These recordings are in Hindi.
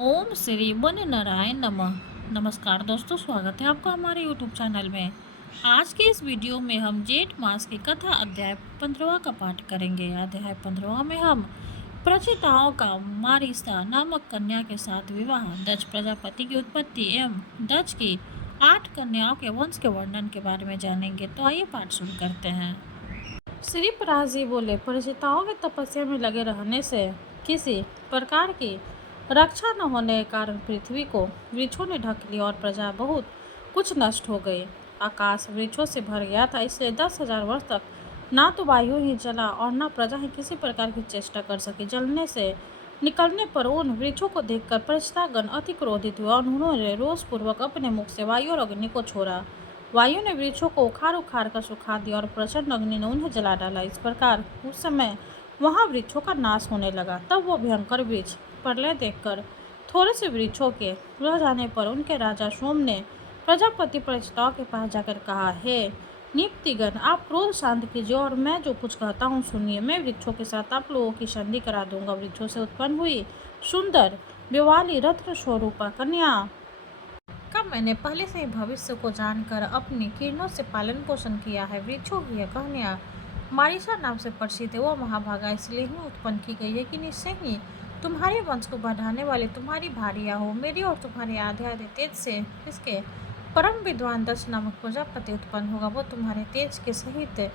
ओम श्री वन नारायण नमः। नमस्कार दोस्तों, स्वागत है आपका हमारे यूट्यूब चैनल में। आज के इस वीडियो में हम जेठ मास की कथा अध्याय 15 का पाठ करेंगे। अध्याय 15 में हम प्रचिताओं का मारिसा नामक कन्या के साथ विवाह, दक्ष प्रजापति की उत्पत्ति एवं दक्ष की 8 कन्याओं के वंश के वर्णन के बारे में जानेंगे। तो आइए पाठ शुरू करते हैं। श्री पराग जी बोले, परिचिताओं के तपस्या में लगे रहने से किसी प्रकार की रक्षा न होने के कारण पृथ्वी को वृक्षों ने ढक लिया और प्रजा बहुत कुछ नष्ट हो गई। आकाश वृक्षों से भर गया था, इसलिए 10,000 वर्ष तक ना तो वायु ही जला और न प्रजा ही किसी प्रकार की चेष्टा कर सकी। जलने से निकलने पर उन वृक्षों को देखकर परिचितागण अति क्रोधित हुआ और उन्होंने रोषपूर्वक अपने मुख से वायु और अग्नि को छोड़ा। वायु ने वृक्षों को उखाड़ उखाड़ कर सुखा दिया और प्रचंड अग्नि ने उन्हें जला डाला। इस प्रकार उस समय वहां वृक्षों का नाश होने लगा। तब वो भयंकर वृक्ष प्रलय देखकर थोड़े से वृक्षों के रह जाने पर उनके राजा सोम ने प्रजापति परिचिताओं के पास जाकर कहा, हे निप्तिगण, आप क्रोध शांत कीजिए और मैं जो कुछ कहता हूँ सुनिए। मैं वृक्षों के साथ आप लोगों की संधि करा दूंगा। वृक्षों से उत्पन्न हुई सुंदर विवाली रत्न स्वरूपा कन्या का मैंने पहले से ही भविष्य को जानकर अपनी किरणों से पालन पोषण किया है। वृक्षों की यह कन्या मारिसा नाम से प्रसिद्ध है। वह महाभागा इसलिए ही उत्पन्न की गई है कि निश्चय ही तुम्हारे वंश को बढ़ाने वाले तुम्हारी भारिया हो। मेरी और तुम्हारे आधे आधे तेज से इसके परम विद्वान दक्ष नामक प्रजापति उत्पन्न होगा। वो तुम्हारे तेज के सहित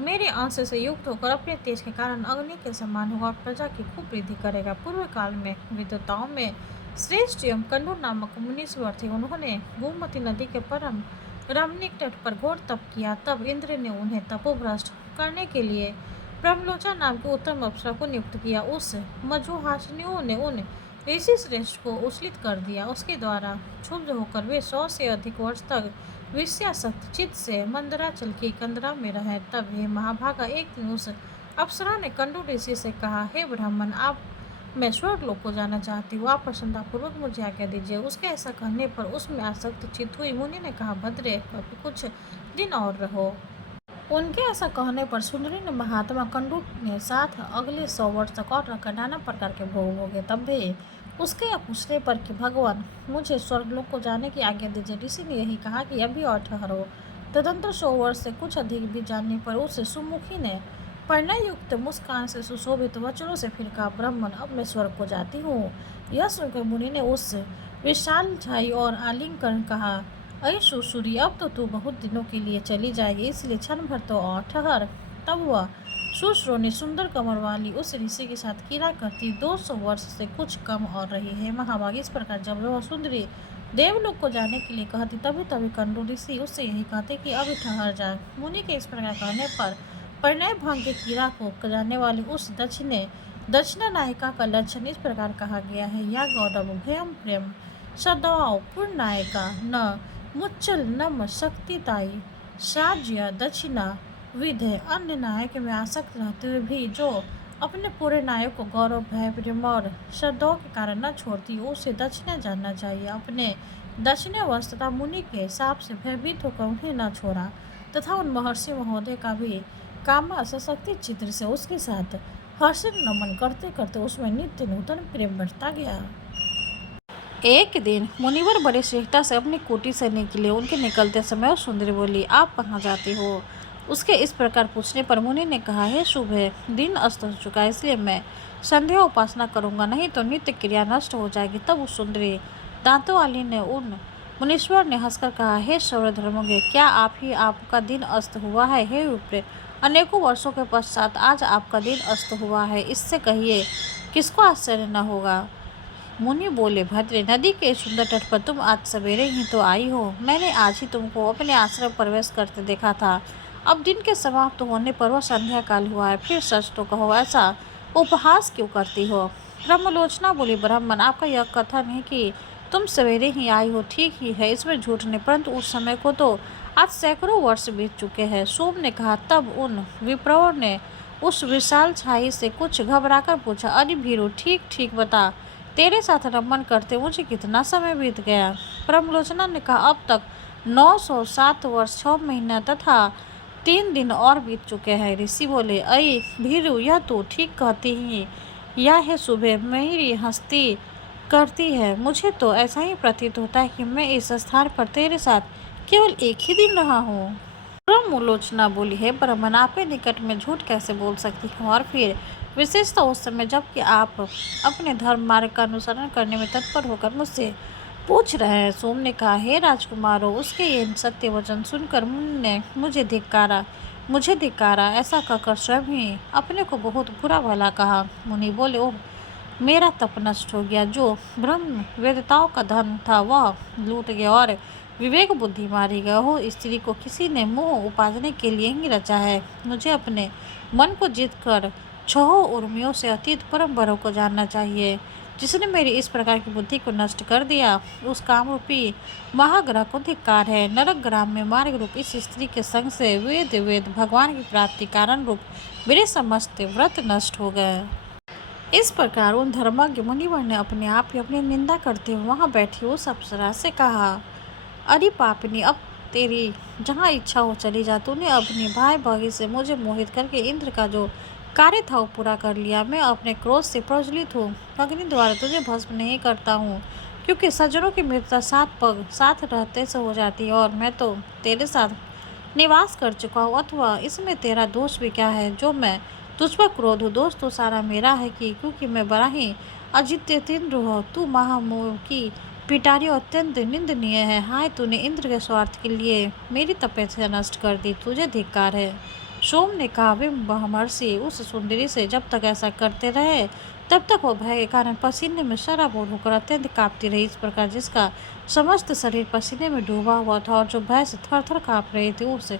मेरे अंश से युक्त होकर अपने तेज के कारण अग्नि के समान होगा और प्रजा की खूब वृद्धि करेगा। पूर्व काल में विद्वताओं में श्रेष्ठ एवं कंडू नामक मुनीश्वर थे। उन्होंने गोमती नदी के परम रमणीक तट पर घोर तप किया। तब इंद्र ने उन्हें तपोभ्रष्ट करने के लिए ब्रह्मलोचन नाम के उत्तम अप्सरा को नियुक्त किया। उस मजुहासिनियों ने उन ऋषि श्रेष्ठ को उछलित कर दिया। उसके द्वारा क्षुब्ध होकर वे 100 से अधिक वर्ष तक विषयासक्त चित्त से मंदराचल की कंदरा में रहे। तब हे महाभागा, एक दिन उस अप्सरा ने कंडू ऋषि से कहा, हे ब्राह्मण, आप मैं स्वर्गलोक को जाना चाहती हूँ, आप प्रसन्नतापूर्वक मुझे आज्ञा दीजिए। उसके ऐसा कहने पर उसमें आसक्त चित्त हुई। मुनि ने कहा, भद्रे, अभी कुछ दिन और रहो। उनके ऐसा कहने पर सुंदरी ने महात्मा कंडू ने साथ अगले 100 वर्ष तक और रहकर नाना प्रकार के भोग भोगे। तब भी उसके यह पूछने पर कि भगवान, मुझे स्वर्गलोक को जाने की आज्ञा दीजिए, ऋषि ने यही कहा कि अभी और ठहरो। तदंतर 100 वर्ष से कुछ अधिक भी जानने पर उस सुमुखी ने परिणय युक्त मुस्कान से सुशोभित वचनों से फिर कहा, ब्राह्मण, अब मैं स्वर्ग को जाती हूँ। यह सुनकर मुनि ने उस विशाल छाई और आलिंगन कहा, अरे सुसूरी, अब तो तू बहुत दिनों के लिए चली जाएगी, इसलिए क्षण भर तो और ठहर। तब वह सुश्रो ने सुंदर कमर वाली उस ऋषि के साथ क्रीड़ा करती 200 वर्ष से कुछ कम और रही है। महाभागी, इस प्रकार जब वह सुंदरी देवलोक को जाने के लिए कहती, तभी तभी कंडू ऋषि उससे यही कहते कि अभी ठहर जा। मुनि के इस प्रकार कहने पर परिणय भंग के कीड़ा को जाने वाली उस दक्षिणा नायिका का लक्षण इस प्रकार कहा गया है, या गौरव भयम प्रेम सदवाओ पूर्ण नायिका न मुच्चल नम शक्तिताई साज्य दक्षिणा विधे। अन्य नायक में आसक्त रहते हुए भी जो अपने पूरे नायक को गौरव भय प्रेम और श्रद्धाओं के कारण न छोड़ती, उसे दक्षिणा जानना चाहिए। अपने दक्षिणा वश तथा मुनि के हिसाब से भयभीत होकर उन्हें न छोड़ा तथा उन महर्षि महोदय का भी कामा सशक्ति चित्र से उसके साथ हर्षण नमन करते करते उसमें नित्य नूतन प्रेम बढ़ता गया। एक दिन मुनिवर बड़ी शीघ्रता से अपनी कुटी से निकले। उनके निकलते समय उस सुंदरी बोली, आप कहाँ जाती हो? उसके इस प्रकार पूछने पर मुनि ने कहा, हे शुभे, दिन अस्त हो चुका है, इसलिए मैं संध्या उपासना करूंगा, नहीं तो नित्य क्रिया नष्ट हो जाएगी। तब उस सुंदरी दांतों वाली ने उन मुनीश्वर ने हंसकर कहा, हे शौर्य धर्मज्ञ, क्या आपका दिन अस्त हुआ है? हे विप्र, अनेकों वर्षों के पश्चात आज आपका दिन अस्त हुआ है, इससे कहिए किसको आश्चर्य न होगा। मुनि बोले, भद्रे, नदी के सुंदर तट पर तुम आज सवेरे ही तो आई हो। मैंने आज ही तुमको अपने आश्रम प्रवेश करते देखा था। अब दिन के समाप्त होने पर वह संध्या काल हुआ है, फिर सच तो कहो, ऐसा उपहास क्यों करती हो? ब्रह्मलोचना बोली, ब्राह्मण, आपका यह कथन है कि तुम सवेरे ही आई हो, ठीक ही है, इसमें झूठ नहीं, परंतु उस समय को तो आज सैकड़ों वर्ष बीत चुके हैं। सोम ने कहा। तब उन विप्रवर ने उस विशाल छाई से कुछ घबराकर पूछा, अरे भीरू, ठीक ठीक बता, तेरे साथ रमन करते मुझे कितना समय बीत गया? ब्रह्मलोचना ने कहा, अब तक 907 वर्ष 6 महीना तथा 3 दिन और बीत चुके हैं। ऋषि बोले, अये भीरू, यह तो ठीक कहती ही, यह है सुबह मेरी हस्ती करती है। मुझे तो ऐसा ही प्रतीत होता है कि मैं इस स्थान पर तेरे साथ केवल एक ही दिन रहा हूँ। ब्रह्मलोचना बोली, है ब्राह्मण, आपके निकट में झूठ कैसे बोल सकती हूँ, और फिर विशेषतः उस समय जबकि आप अपने धर्म मार्ग का अनुसरण करने में तत्पर होकर मुझसे पूछ रहे हैं। सोम ने कहा, हे राजकुमारों, उसके ये सत्य वचन सुनकर मुनि ने मुझे धिक्कारा। ऐसा कहकर स्वयं ही अपने को बहुत बुरा भला कहा। मुनि बोले, ओह, मेरा तप नष्ट हो गया। जो ब्रह्म वेदताओं का धन था वह लूट गया और विवेक बुद्धि मारी गया हो। स्त्री को किसी ने मुंह उपाजने के लिए ही रचा है। मुझे अपने मन को जीत कर छहों उर्मियों से अतीत परम बरों को जानना चाहिए। जिसने मेरी इस प्रकार की बुद्धि को नष्ट कर दिया, उस कामरूपी महाग्रह को धिक्कार है। नरक ग्राम में मार्ग रूप इस स्त्री के संग से वेद भगवान की प्राप्ति कारण रूप मेरे समस्त व्रत नष्ट हो गए। इस प्रकार उन धर्मज्ञ मुनिवर ने अपने आप ही अपनी निंदा करते हुए वहां बैठी उस अप्सरा से कहा, अरे पापिनी, अब तेरी जहाँ इच्छा हो चली जा। तूने अपनी भाई भागी से मुझे मोहित करके इंद्र का जो कार्य था वो पूरा कर लिया। मैं अपने क्रोध से प्रज्वलित हूँ, अग्नि द्वारा तुझे भस्म नहीं करता हूँ, क्योंकि सज्जनों की मृत्यु सात पग साथ रहते से हो जाती है, और मैं तो तेरे साथ निवास कर चुका हूँ। अथवा इसमें तेरा दोष भी क्या है जो मैं तुझ पर क्रोध हूँ? दोष तो सारा मेरा है कि क्योंकि मैं बड़ा ही अजित्य तीव्र हूँ। तू महामोह की पिटारी अत्यंत निंदनीय है। हाय, तूने इंद्र के स्वार्थ के लिए मेरी तपस्या नष्ट कर दी, तुझे धिक्कार है। सोम ने कहा, वे महर्षि उस सुंदरी से जब तक ऐसा करते रहे तब तक वो भय के कारण पसीने में सराबोर होकर अत्यंत कांपती रही। इस प्रकार जिसका समस्त शरीर पसीने में डूबा हुआ था और जो भय से थर थर काँप रही थी, उस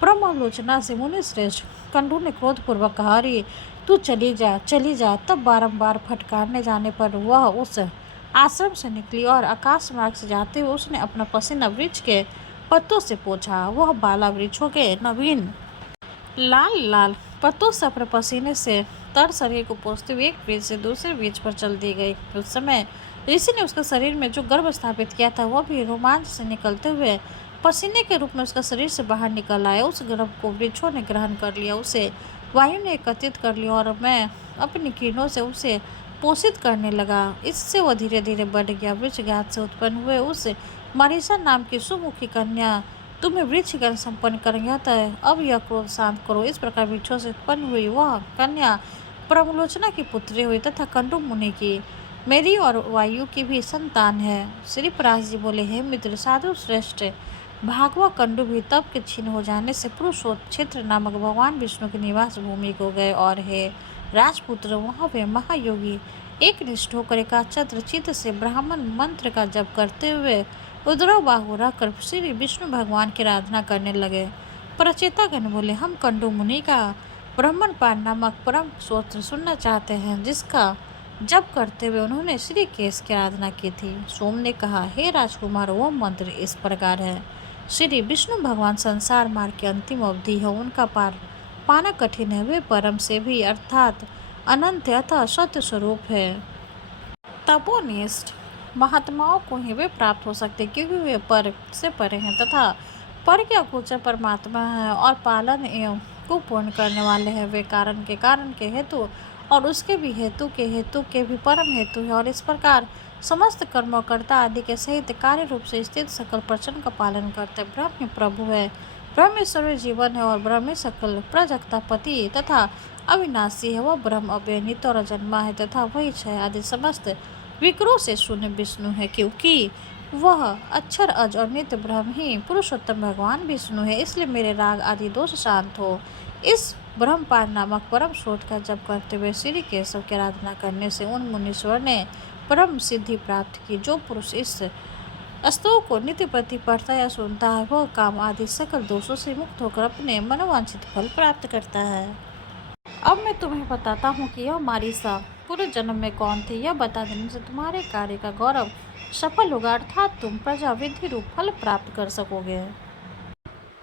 ब्रह्मलोचना से मुनि श्रेष्ठ कंडू ने क्रोधपूर्वक कहा, अरे तू चली जा। तब बारंबार फटकारने जाने पर वह उस आश्रम से निकली और आकाश मार्ग से जाते हुए उसने अपना पसीना वृक्ष के पत्तों से पोंछा। वह बाला वृक्षों के नवीन लाल लाल पत्तों से अपने पसीने से तर शरीर को पोंछते हुए एक वृक्ष से दूसरे वृक्ष पर चल दी गई। उस समय ऋषि ने उसके शरीर में जो गर्भ स्थापित किया था वह भी रोमांच से निकलते हुए पसीने के रूप में उसका शरीर से बाहर निकल आया। उस गर्भ को वृक्षों ने ग्रहण कर लिया, उसे वायु ने एकत्रित कर लिया और मैं अपनी किरणों से उसे पोषित करने लगा। इससे वह धीरे धीरे बढ़ गया। वृक्ष घात से उत्पन्न हुए उस मरीषा नाम की सुमुखी कन्या तुम्हें वृक्ष ज्ञान संपन्न करेंगे। अतः अब यह क्रोध शांत करो। इस प्रकार वृक्षों से उत्पन्न हुई वह कन्या ब्रह्मलोचना की पुत्री हुई तथा कंडू मुनि की, मेरी और वायु की भी संतान है। श्री पराश जी बोले, हे मित्र, साधु श्रेष्ठ भागवा कंडू भी तप के क्षीण हो जाने से पुरुषोत्त क्षेत्र नामक भगवान विष्णु की निवास भूमि को गए, और हे राजपुत्र, वहाँ वे महायोगी एक निष्ठ होकर एकाचत्र चित्त से ब्राह्मण मंत्र का जप करते हुए उद्रव बाहु रखकर श्री विष्णु भगवान की आराधना करने लगे। प्रचेतागण बोले, हम कंडू मुनि का ब्राह्मण पाद नामक परम स्तोत्र सुनना चाहते हैं, जिसका जप करते हुए उन्होंने श्री केश की आराधना की थी। सोम ने कहा, हे राजकुमार, वो मंत्र इस प्रकार है। श्री विष्णु भगवान संसार मार्ग की अंतिम अवधि है, उनका पार पाना कठिन है। वे परम से भी अर्थात अनंत अतः सत्य स्वरूप है। तपोनिष्ठ महात्माओं को ही वे प्राप्त हो सकते, क्योंकि वे पर से परे हैं तथा पर के अगोचर परमात्मा है और पालन एवं को पूर्ण करने वाले हैं। वे कारण के हेतु और उसके भी हेतु के भी परम हेतु है, और इस प्रकार समस्त कर्मकर्ता आदि के सहित कार्य रूप से स्थित सकल प्रचन का पालन करते। ब्रह्म प्रभु है, ब्रह्मेश्वर जीवन है, और ब्रह्म सकल प्रजक्ता पति तथा अविनाशी है। वह ब्रह्म अव्यनित और जन्मा है तथा वही क्षय आदि समस्त विक्रों से शून्य विष्णु है, क्योंकि वह अक्षर अज और नित्य ब्रह्म ही पुरुषोत्तम भगवान विष्णु है। इसलिए मेरे राग आदि दोष शांत हो। इस ब्रह्मपाद नामक परम स्रोत का जप करते हुए श्री केशव की आराधना करने से उन मुनीश्वर ने परम सिद्धि प्राप्त की। जो पुरुष इस स्तोत्र को नित्य प्रति पढ़ता या सुनता है, वह काम आदि सकल दोषों से मुक्त होकर अपने मनोवांछित फल प्राप्त करता है। अब मैं तुम्हें बताता हूँ कि यह मारीसा पूर्व जन्म में कौन थी। यह बता देने से तुम्हारे कार्य का गौरव सफल होगा, अर्थात तुम प्रजा विधि रूप फल प्राप्त कर सकोगे।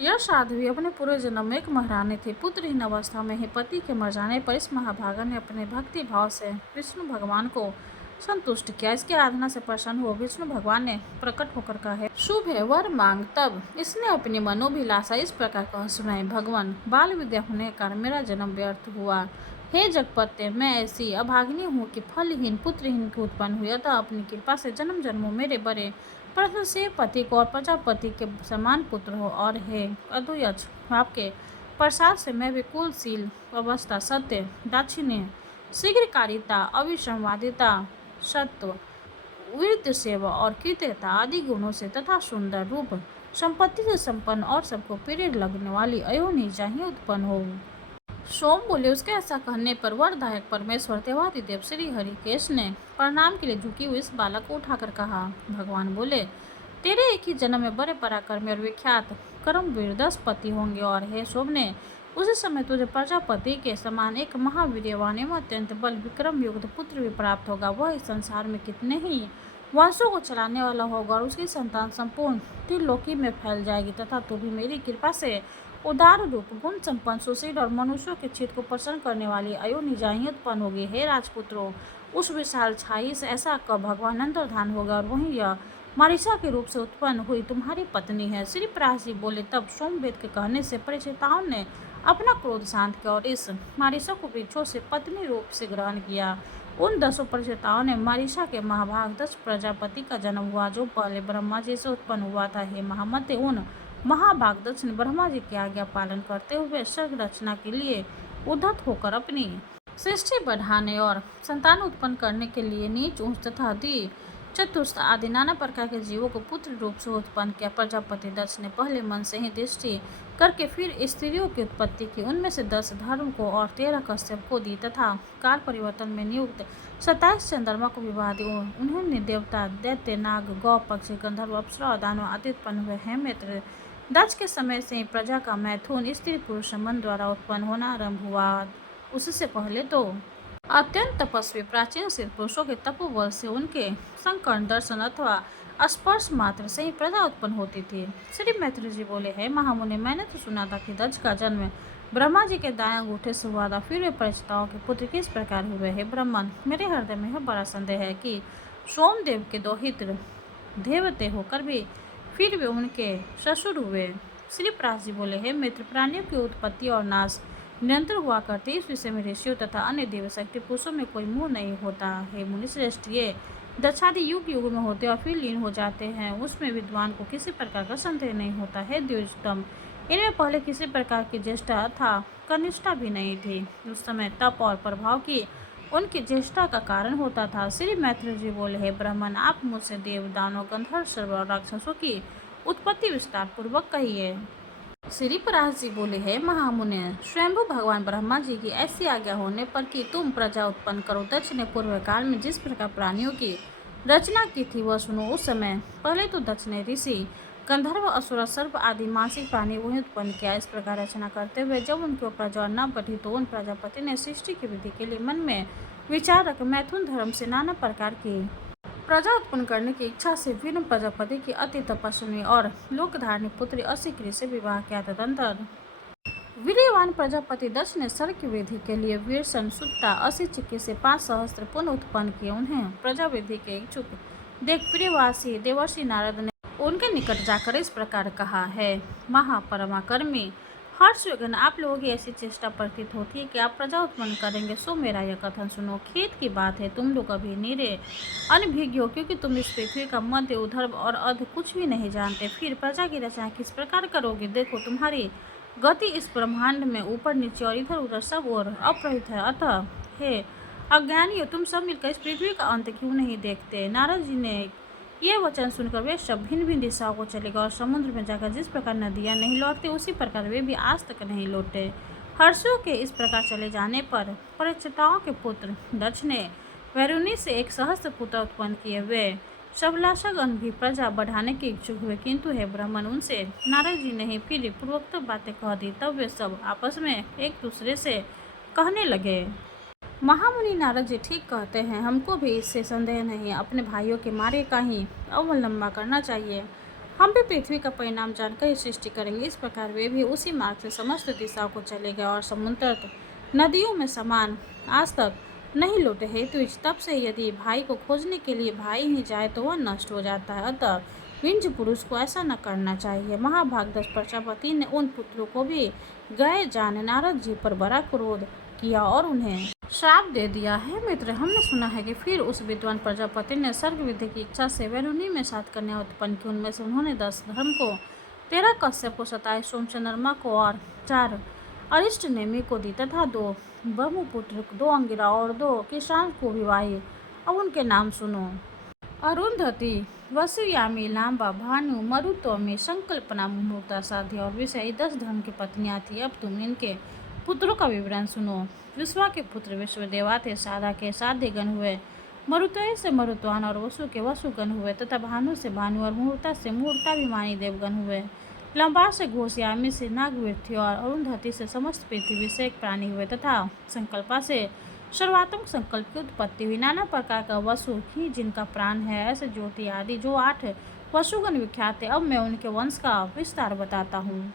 यह साध्वी अपने पूर्व जन्म में एक महारानी थी। पुत्रहीन अवस्था में ही पति के मर जाने पर इस महाभागा ने अपने भक्ति भाव से विष्णु भगवान को संतुष्ट किया। इसकी आराधना से प्रसन्न हुआ विष्णु भगवान ने प्रकट होकर कहा, शुभ है, वर मांग। तब इसने अपनी मनोभिलाषा इस प्रकार कह सुनाई, भगवान, बाल विद्या होने के कारण मेरा जन्म व्यर्थ हुआ। हे जगपते, मैं ऐसी अभागिनी हूँ कि फलहीन पुत्रहीन की उत्पन्न हुई, अतः अपनी कृपा से जन्म जन्मों मेरे बड़े प्रशंसीय पति को और प्रजापति के समान पुत्र हो। और हे अद्वैत, आपके प्रसाद से मैं भी कुलशील अवस्था, सत्य, दाक्षिण्य, शीघ्रकारिता, अविसंवादिता, सत्व, वीर्य सेवा और कृत्यता आदि गुणों से तथा सुंदर रूप संपत्ति से संपन्न और सबको प्रिय लगने वाली अयोनिजा ही उत्पन्न हो। सोम बोले। उसके ऐसा कहने पर वरदायक परमेश्वर देवादिदेव श्री हरिकेश ने प्रणाम के लिए झुकी हुई इस बालक को उठाकर कहा। भगवान बोले, तेरे एक ही जन्म में बड़े पराक्रमी और विख्यात कर्मवीर 10 पति होंगे, और हे शोभने, उसी समय तुझे प्रजापति के समान एक महावीर्यवान एवं अत्यंत बल विक्रम युक्त पुत्र भी प्राप्त होगा। वह इस संसार में कितने ही वंशों को चलाने वाला होगा, और उसकी संतान संपूर्ण त्रिलोकी में फैल जाएगी, तथा तू भी मेरी कृपा से उदार रूप, गुण संपन्न, सुशील और मनुष्यों के चित्त को प्रसन्न करने वाली अयोनिजा ही उत्पन्न होगी। हे राजपुत्रों, उस विशाल छाई से ऐसा कब भगवान अंतर्धान होगा, और वहीं यह मारीसा के रूप से उत्पन्न हुई तुम्हारी पत्नी है। श्री पराशर जी बोले। तब सोमवेद के कहने से परिचिताओं ने अपना क्रोध शांत किया और इस मारीसा को वृक्षों से पत्नी रूप से ग्रहण किया। उन 10 परिचिताओं ने मारीसा के महाभाग 10 प्रजापति का जन्म हुआ, जो पहले ब्रह्मा जी से उत्पन्न हुआ था। हे महामते, उन महाभाग दक्ष ने ब्रह्मा जी की आज्ञा पालन करते हुए स्वर्ग रचना के लिए उद्धत होकर अपनी सृष्टि बढ़ाने और संतान उत्पन्न करने के लिए नीच, ऊंच तथा दी चतुर्थ आदि नाना प्रकार के जीवों को पुत्र रूप से उत्पन्न किया। प्रजापति दक्ष ने पहले मन से ही दृष्टि करके फिर स्त्रियों की उत्पत्ति की। उनमें से 10 धर्म को और 13 कश्यप को दी, तथा काल परिवर्तन में नियुक्त 27 चंद्रमा को विवाह दी। उन्होंने देवता, दैत्य, नाग, गौ, पक्षी, गंधर्व, अप्सरा और दानव आदि उत्पन्न हुए हैं। मित्र, दक्ष के समय से ही प्रजा का मैथुन स्त्री पुरुष संबंध द्वारा उत्पन्न होना आरंभ हुआ। उससे पहले तो अत्यंत तपस्वी प्राचीन सिद्ध पुरुषों के तपोबल से उनके संकर्ण दर्शन अथवा स्पर्श मात्र से ही प्रजा उत्पन्न होती थी। श्री मैत्री जी बोले, है महामुनि, मैंने तो सुना था कि दक्ष का जन्म ब्रह्मा जी के दाएं अंगूठे से हुआ था। फिर वे परिचिताओं के पुत्र किस प्रकार हुए हैं? ब्राह्मण, मेरे हृदय में यह बड़ा संदेह है कि सोमदेव के दो हित देवते होकर भी फिर वे उनके ससुर हुए। श्री पराशर जी बोले, हे मित्र, प्राणियों की उत्पत्ति और नाश निरंतर हुआ करते, इस विषय में ऋषियों तथा अन्य देव शक्ति पुरुषों में कोई मुँह नहीं होता। हे मुनिश्रेष्ठ, ये दक्षादि युग युग में होते और फिर लीन हो जाते हैं, उसमें विद्वान को किसी प्रकार का संदेह नहीं होता है। द्विजतम, इनमें पहले किसी प्रकार की ज्येष्ठा था कनिष्ठा भी नहीं थी। उस समय तप और प्रभाव की उनकी ज्येष्ठा का कारण होता था। श्री मैत्री जी बोले, हे ब्राह्मण, आप मुझसे देव, दानव, गंधर्व, सर्व और राक्षसों की उत्पत्ति विस्तार पूर्वक कहिए। श्री पराशर जी बोले, हे महामुनि, स्वयंभू भगवान ब्रह्मा जी की ऐसी आज्ञा होने पर कि तुम प्रजा उत्पन्न करो। दक्ष ने पूर्व काल में जिस प्रकार प्राणियों की रचना की थी वह सुनो। उस समय पहले तो दक्ष ने ऋषि, गंधर्व, असुर, सर्प आदि मानसिक प्राणी वही उत्पन्न किया। इस प्रकार रचना करते हुए जब उनके ऊपर प्रजा न बढ़ी, तो उन प्रजापति ने सृष्टि की विधि के लिए मन में विचार रख मैथुन धर्म से नाना प्रकार की प्रजा उत्पन्न करने की इच्छा से वीर प्रजापति की अति तपस्वी और लोकधारणी पुत्री असिक्री से विवाह किया। तदंतर वीर्यवान प्रजापति दक्ष ने सर्ग की विधि के लिए वीर सुत्ता असिचिकी से 5 सहस्त्र पुण्य उत्पन्न किए। उन्हें प्रजा विधि के इच्छुक देख प्रियवासी देवर्षि नारद ने उनके निकट जाकर इस प्रकार कहा, है महापरमाकर्मी हर्षयुगन, आप लोगों की ऐसी चेष्टा प्रतीत होती है कि आप प्रजा उत्पन्न करेंगे, सो मेरा यह कथन सुनो। खेत की बात है, तुम लोग अभी नीरे अनभिज्ञ हो, क्योंकि तुम इस पृथ्वी का मध्य, उधर्व और अध कुछ भी नहीं जानते। फिर प्रजा की रचना किस प्रकार करोगे? देखो, तुम्हारी गति इस ब्रह्मांड में ऊपर नीचे और इधर उधर सब और अप्रहित है। अतः हे अज्ञानियों, तुम सब मिलकर इस पृथ्वी का अंत क्यों नहीं देखते? नारद जी ने यह वचन सुनकर वे सब भिन्न भिन्न दिशाओं को चले गए, और समुद्र में जाकर जिस प्रकार नदियाँ नहीं लौटती, उसी प्रकार वे भी आज तक नहीं लौटे। हर्षों के इस प्रकार चले जाने पर परिचिताओं के पुत्र दक्ष ने वैरुणी से एक सहस्त्र पुत्र उत्पन्न किए। वे सबलाशगण भी प्रजा बढ़ाने के इच्छुक हुए, किंतु हे ब्राह्मण, उनसे नारद जी ने फिर पूर्वोक्त बातें कह दी। तब वे सब आपस में एक दूसरे से कहने लगे, महामुनि नारद जी ठीक कहते हैं, हमको भी इससे संदेह नहीं, अपने भाइयों के मारे का ही अवलंबा करना चाहिए। हम भी पृथ्वी का परिणाम जानकर ही सृष्टि करेंगे। इस प्रकार वे भी उसी मार्ग से समस्त दिशाओं को चले गए और समुद्र नदियों में समान आज तक नहीं लौटे। हेतु तब से यदि भाई को खोजने के लिए भाई ही जाए तो वह नष्ट हो जाता है। अतः विंज पुरुष को ऐसा न करना चाहिए। महाभाग 10 प्रजापति ने उन पुत्रों को भी गए जान नारद जी पर बड़ा क्रोध किया और उन्हें श्राप दे दिया है। मित्र, हमने सुना है कि फिर उस विद्वान प्रजापति ने सर्ग विधि की इच्छा से वैरुणी में 7 कन्या उत्पन्न की। उनमें से उन्होंने 10 धर्म को, 13 कश्यप को, 27 सोमचंद्रमा को और 4 अरिष्ट नेमि को दी तथा 2 ब्रह्मपुत्र, 2 अंगिरा और 2 किसान को विवाही। अब उनके नाम सुनो। अरुंधति, वसुयामी, लांबा, भानु, मरुतोमी, संकल्पना, मुहूर्ता, साध्या और विषयी 10 धर्म की पत्नियां थी। अब तुम इनके पुत्रों का विवरण सुनो। विश्वा के पुत्र विश्वदेवा थे, साधा के साध्यगण हुए, मरुतय से मरुत्वान और वसु के वसुगण हुए तथा भानु से भानु और मुहूर्ता से मुहूर्ताभिमानी देवगण हुए। लंबा से घोषयामी से नागवीर और अरुंधति से समस्त पृथ्वी विषयक प्राणी हुए तथा संकल्पा से सर्वात्मक संकल्प की उत्पत्ति हुई। नाना प्रकार का वसु ही जिनका प्राण है, ऐसे ज्योति आदि जो 8 वसुगण विख्यात थे। अब मैं उनके वंश का विस्तार बताता हूँ।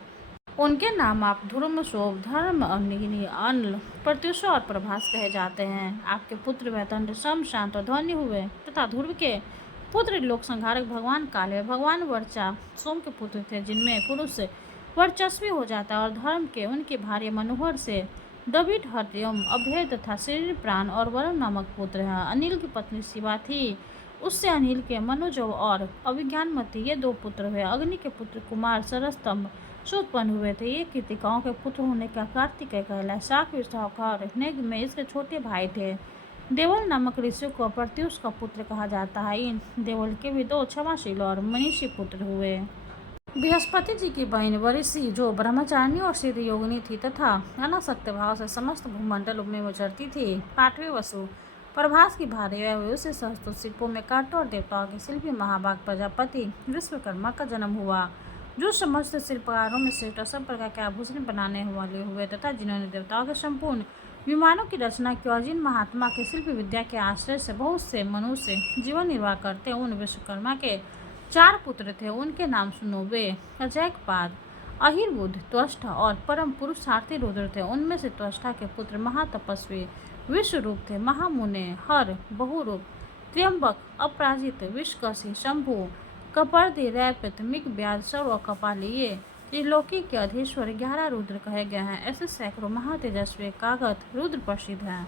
उनके नाम आप ध्रुव, शोभ, धर्म, अग्नि, अन्न, प्रत्युषा और प्रभास कहे जाते हैं। आपके पुत्र वैतंड, सम, शांत और ध्वनि हुए तथा ध्रुव के पुत्र लोक संहारक भगवान काले, भगवान वर्चा, सोम के पुत्र थे जिनमें पुरुष वर्चस्वी हो जाता और धर्म के उनकी भार्य मनोहर से दबिट, हर्यम, अभय तथा शरीर, प्राण और वरुण नामक पुत्र हैं। अनिल की पत्नी शिवा थी, उससे अनिल के मनोजव और अभिज्ञानमती ये 2 पुत्र हुए। अग्नि के पुत्र कुमार सरस्तंभ से उत्पन्न हुए थे। ये कृतिकाओं के पुत्र होने का कार्तिकेय कहलाए। शाक, विशाख और नेग में इसके छोटे भाई थे। देवल नामक ऋषि को प्रत्युष का पुत्र कहा जाता है। इन देवल के भी 2 क्षमाशील और मनीषी पुत्र हुए। बृहस्पति जी की बहन वरिषि जो ब्रह्मचारिणी और सिद्ध योगिनी थी तथा अनासक्त भाव से समस्त भूमंडल में विचरती थी। 8वें वसु प्रभास की भार्य हुई। उसे सहस्त्र शिल्पों में काटो और देवताओं के शिल्पी महाभाग प्रजापति विश्वकर्मा का जन्म हुआ, जो समस्त शिल्पकारों में श्रेष्ठ, सब प्रकार के आभूषण बनाने वाले हुए तथा जिन्होंने देवताओं के संपूर्ण विमानों की रचना की और जिन महात्मा के शिल्प विद्या के आश्रय से बहुत से मनुष्य जीवन निर्वाह करते, उन विश्वकर्मा के 4 पुत्र थे। उनके नाम सुनो। वे अजैकपाद, अहिर्बुध, त्वष्टा और परम पुरुषार्थी रुद्र थे। उनमें से त्वष्टा के पुत्र महातपस्वी विश्वरूप थे, महामुने, हर, बहुरूप, त्र्यंबक, अपराजित, विषकसी, शंभु, कपर्दी, रैपित, मिक, व्याध, सर्व और कपाली ये त्रिलोकी के अधीश्वर 11 रुद्र कहे गए हैं। ऐसे सैकड़ों महातेजस्वी कागत रुद्र प्रसिद्ध हैं।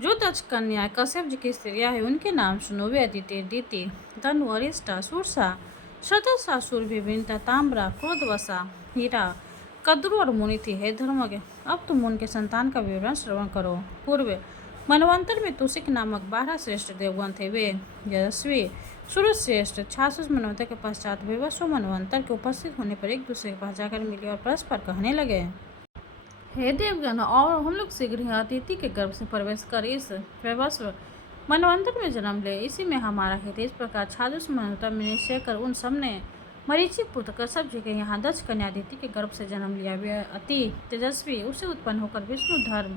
जो 10 कन्या कश्यप जी की स्त्रियां हैं उनके नाम सुनो। वे अदिति, दीति, धनु, अरिष्टा, सुरसा, शतसा, सुरभिविंता, ताम्रा, क्रोधवसा, हीरा, कद्रु और मुनि थी। हे धर्मज्ञ, अब तुम उनके संतान का विवरण श्रवण करो। पूर्व मनवंतर में तुसिक नामक 12 श्रेष्ठ देवगण थे। वे यशस्वी, सूर्यश्रेष्ठ। 66 मनवंतर के पश्चात वे वसु मनवंतर के उपस्थित होने पर एक दूसरे के पास जाकर मिले और परस्पर कहने लगे, हे देवगण, और हम लोग शीघ्र ही अतिथि के गर्भ से प्रवेश कर इस वैवस्व मनवंतर में जन्म ले, इसी में हमारा हित। इस प्रकार 46 मनवंतर में निश्चय कर उन सब ने मरीचि पुत्र कश्यप जी के यहाँ 10 कन्या अदिति के गर्भ से जन्म लिया। वे अति तेजस्वी, उसे उत्पन्न होकर विष्णु, धर्म,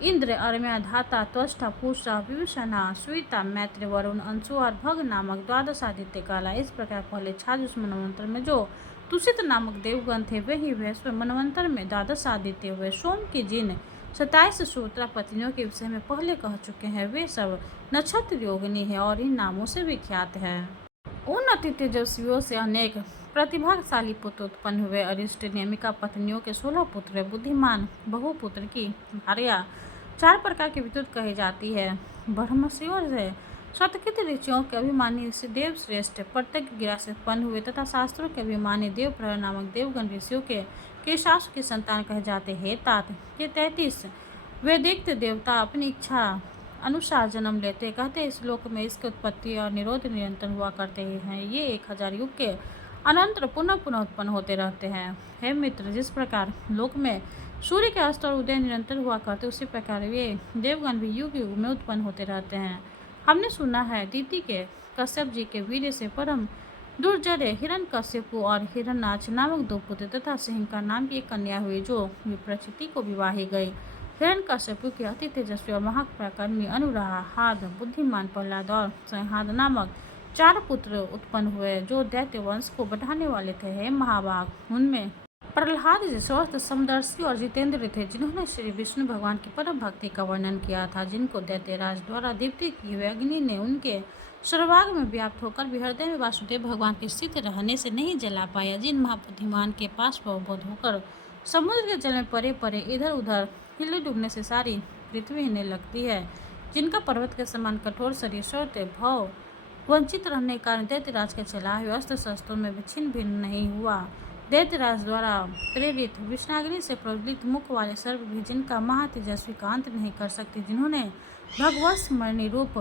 इंद्र, अर्म्या, धाता, त्वष्टा, पूषा, विभूषणा, स्विता, मैत्र, वरुण, अंशु और भग नामक 12 आदित्य काला। इस प्रकार पहले 46 मनवंतर में जो तुषित नामक देवगण थे वे ही वैश्व मनवंतर में 12 आदित्य हुए। सोम की जिन 27 सूत्रा पत्नियों के विषय में पहले कह चुके हैं, वे सब नक्षत्र योगिनी है और इन नामों से विख्यात है। उन अति तेजस्वियों से अनेक प्रतिभाशाली पुत्र उत्पन्न हुए। अरिष्ट नेमिका पत्नियों के 16 पुत्र। बुद्धिमान बहुपुत्र की भार्या 4 प्रकार की विद्युत कही जाती है। ब्रह्मशिव से शतकृत ऋषियों के अभिमानी देव श्रेष्ठ प्रत्यग्गिरा से उत्पन्न हुए तथा शास्त्रों के अभिमानी देवप्रहर नामक देवगण ऋषियों के केशासु की संतान कहे जाते हैं। तात ये 33 वैदिक देवता अपनी इच्छा अनुसार जन्म लेते, कहते इस लोक में इसकी उत्पत्ति और निरोध निरंतर हुआ करते हैं। ये 1000 युग के अनंतर पुनः पुनः उत्पन्न होते रहते हैं। हे मित्र, जिस प्रकार लोक में सूर्य के अस्त और उदय निरंतर हुआ करते, उसी प्रकार वे देवगण भी युग युग में उत्पन्न होते रहते हैं। हमने सुना है दीति के कश्यप जी के वीर्य से परम दुर्जय हिरण्यकश्यपु और हिरण्याक्ष नामक 2 पुत्र तथा सिंहिका नाम की एक कन्या हुई, जो विप्रचिति को विवाही गई। हिरण्यकश्यपु के अति तेजस्वी और महापराक्रमी अनुराहा, हाद, बुद्धिमान प्रहलाद और संहाद नामक 4 पुत्र उत्पन्न हुए, जो दैत्य वंश को बढ़ाने वाले थे। हे महाभाग, उनमें प्रहलाद जी स्वस्थ, समदर्शी और जितेंद्र थे, जिन्होंने श्री विष्णु भगवान की परम भक्ति का वर्णन किया था, जिनको दैत्यराज द्वारा दीप्ति की हुई अग्नि ने उनके सर्वांग में व्याप्त होकर भी हृदय में वासुदेव भगवान के स्थित रहने से नहीं जला पाया। जिन महाबुद्धिमान के पास प्रबोध होकर समुद्र के जल में परे परे इधर उधर हिले डूबने से सारी पृथ्वी हिलने लगती है। जिनका पर्वत के समान कठोर शरीर सोते भाव वंचित रहने के कारण दैत्यराज के चलाए हुए अस्त्र शस्त्रों में भी छिन्न भिन्न नहीं हुआ। दैत्यराज द्वारा प्रेरित विष्णागिरी से प्रज्वलित मुख वाले सर्प भी जिनका महातेजस्वी का अंत नहीं कर सकते, जिन्होंने भगवत स्मरणी रूप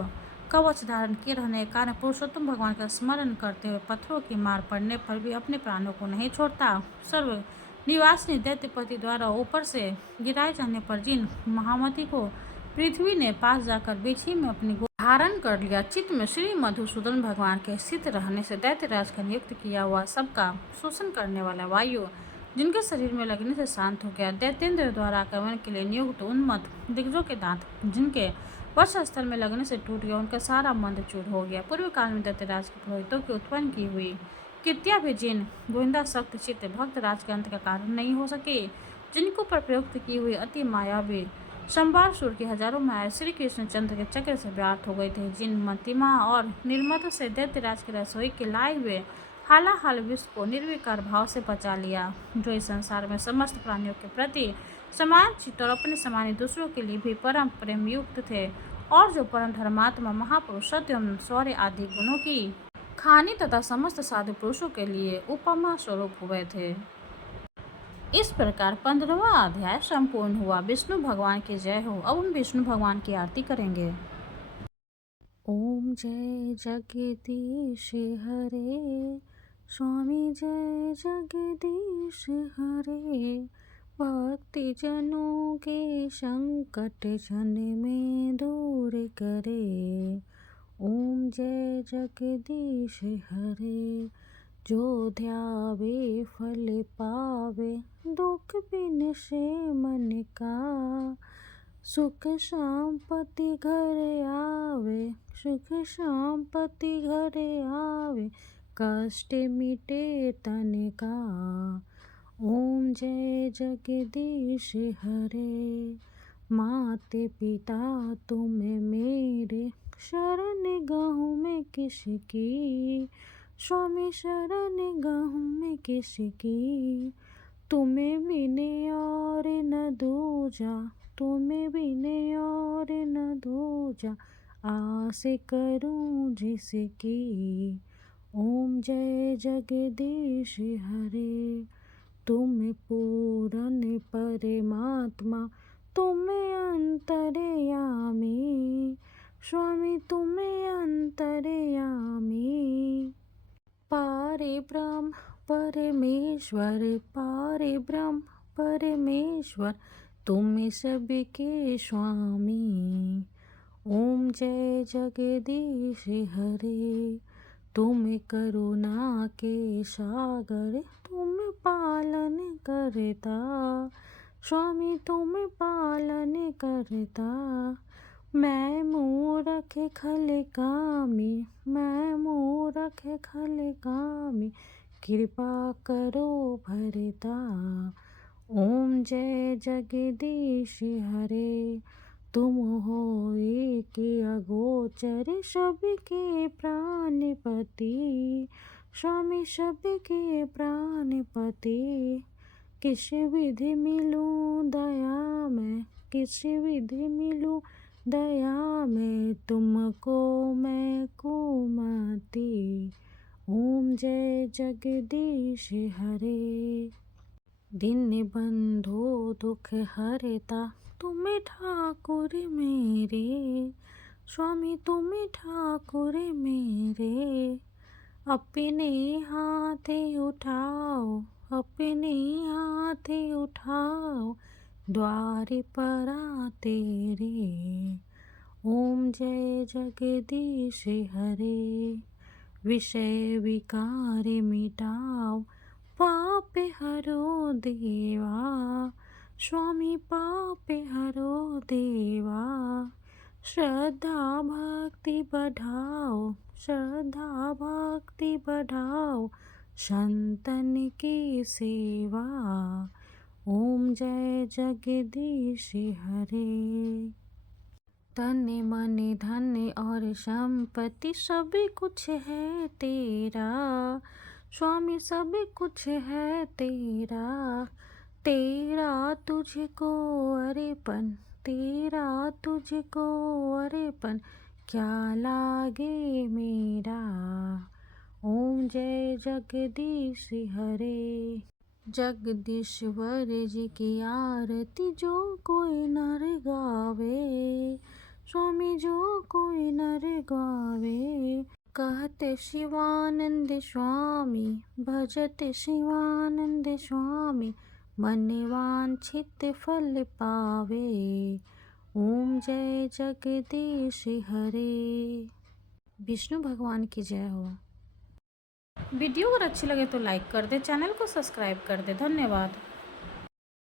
कवच धारण किए रहने के कारण पुरुषोत्तम भगवान का स्मरण करते हुए पत्थरों की मार पड़ने पर भी अपने प्राणों को नहीं छोड़ता। सर्व निवासिनी दैत्यपति द्वारा ऊपर से गिराए जाने पर जिन महामती को पृथ्वी ने पास जाकर बीच ही में अपनी धारण कर लिया, चित्त में श्री मधुसूदन भगवान के स्थित रहने से दैत्यराज का नियुक्त किया हुआ सबका शोषण करने वाला वायु जिनके शरीर में लगने से शांत हो गया। दैत्येंद्र द्वारा आक्रमण के लिए नियुक्त उन्मत्त दिग्गजों के दांत जिनके वक्षस्थल में लगने से टूट गया, उनका सारा मंद चूर हो गया। पूर्व काल में दैत्यराज के पुरोहितों की उत्पन्न की हुई कृत्या भी जिन गोविंदा सख्त चित्त भक्त राज के अंत का कारण नहीं हो सके, जिनको पर प्रयुक्त की हुई अति मायावी संभारसुर की हजारों माया श्री कृष्णचंद्र के चक्र से व्याप्त हो गए थे, जिन मतिमा और निर्मत से दैत्यराज के रसोई के लाए हुए हालाहाल विष को निर्विकार भाव से पचा लिया, जो इस संसार में समस्त प्राणियों के प्रति समान चित्त और अपने समान दूसरों के लिए भी परम प्रेम युक्त थे, और जो परम धर्मात्मा महापुरुष सत्यम शौर्य आदि गुणों की खानी तथा समस्त साधु पुरुषों के लिए उपमा स्वरूप हुए थे। इस प्रकार 15वां अध्याय संपूर्ण हुआ। विष्णु भगवान की जय हो। अब हम विष्णु भगवान की आरती करेंगे। ओम जय जगदीश हरे, स्वामी जय जगदीश हरे, भक्ति जनों के संकट जन में दूर करे। ओम जय जगदीश हरे, जो ध्यावे फल पावे, दुख बिन से मन का, सुख शांति घर आवे, सुख शांति घर आवे, कष्ट मिटे तन का। ओम जय जगदीश हरे, माते पिता तुम मेरे, शरण गहूँ में किसकी, स्वामी शरण गहूँ में किसकी, तुम्हें बिने और न दूजा, तुम्हें बिने और न दूजा, आस करूं जिसकी। ओम जय जगदीश हरे, तुम पूर्ण परमात्मा, तुम अंतर्यामी, स्वामी तुम अंतर्यामी, पारे ब्रह्म परमेश्वर, पारे ब्रह्म परमेश्वर, तुम सबके स्वामी। ओम जय जगदीश हरे, तुम करुणा के सागर, तुम पालन करता, स्वामी तुम पालन करता, मैं मूरख खल कामी, मैं मूरख खल कामी, कृपा करो भरता। ओम जय जगदीश हरे, तुम हो एक अगोचर, सबके प्राणपति, स्वामी सबके प्राणपति, किस विधि मिलूं दया में, किस विधि मिलूं दया में, तुमको मैं कुमति। ओम जय जगदीश हरे, दीन बंधु दुख हरता, तुम ठाकुर मेरे, स्वामी तुम ठाकुर मेरे, अपने हाथ उठाओ, अपने हाथ उठाओ, द्वार पर तेरे। ओम जय जगदीश हरे, विषय विकार मिटाओ, पाप हरो देवा, स्वामी पाप हरो देवा, श्रद्धा भक्ति बढ़ाओ, श्रद्धा भक्ति बढ़ाओ, संतन की सेवा। ओम जय जगदीश हरे, तन मन धन और संपत्ति सब कुछ है तेरा, स्वामी सब कुछ है तेरा, तेरा तुझको अरेपन, तेरा तुझको अरेपन, क्या लागे मेरा। ओम जय जगदीश हरे। जगदीश्वर जी की आरती जो कोई नर गावे, स्वामी जो कोई नर गावे। कहते शिवानंद स्वामी, भजते शिवानंद स्वामी, मन वांछित फल पावे। ओम जय जगदीश हरे। विष्णु भगवान की जय हो। वीडियो अगर अच्छी लगे तो लाइक कर दे, चैनल को सब्सक्राइब कर दे। धन्यवाद।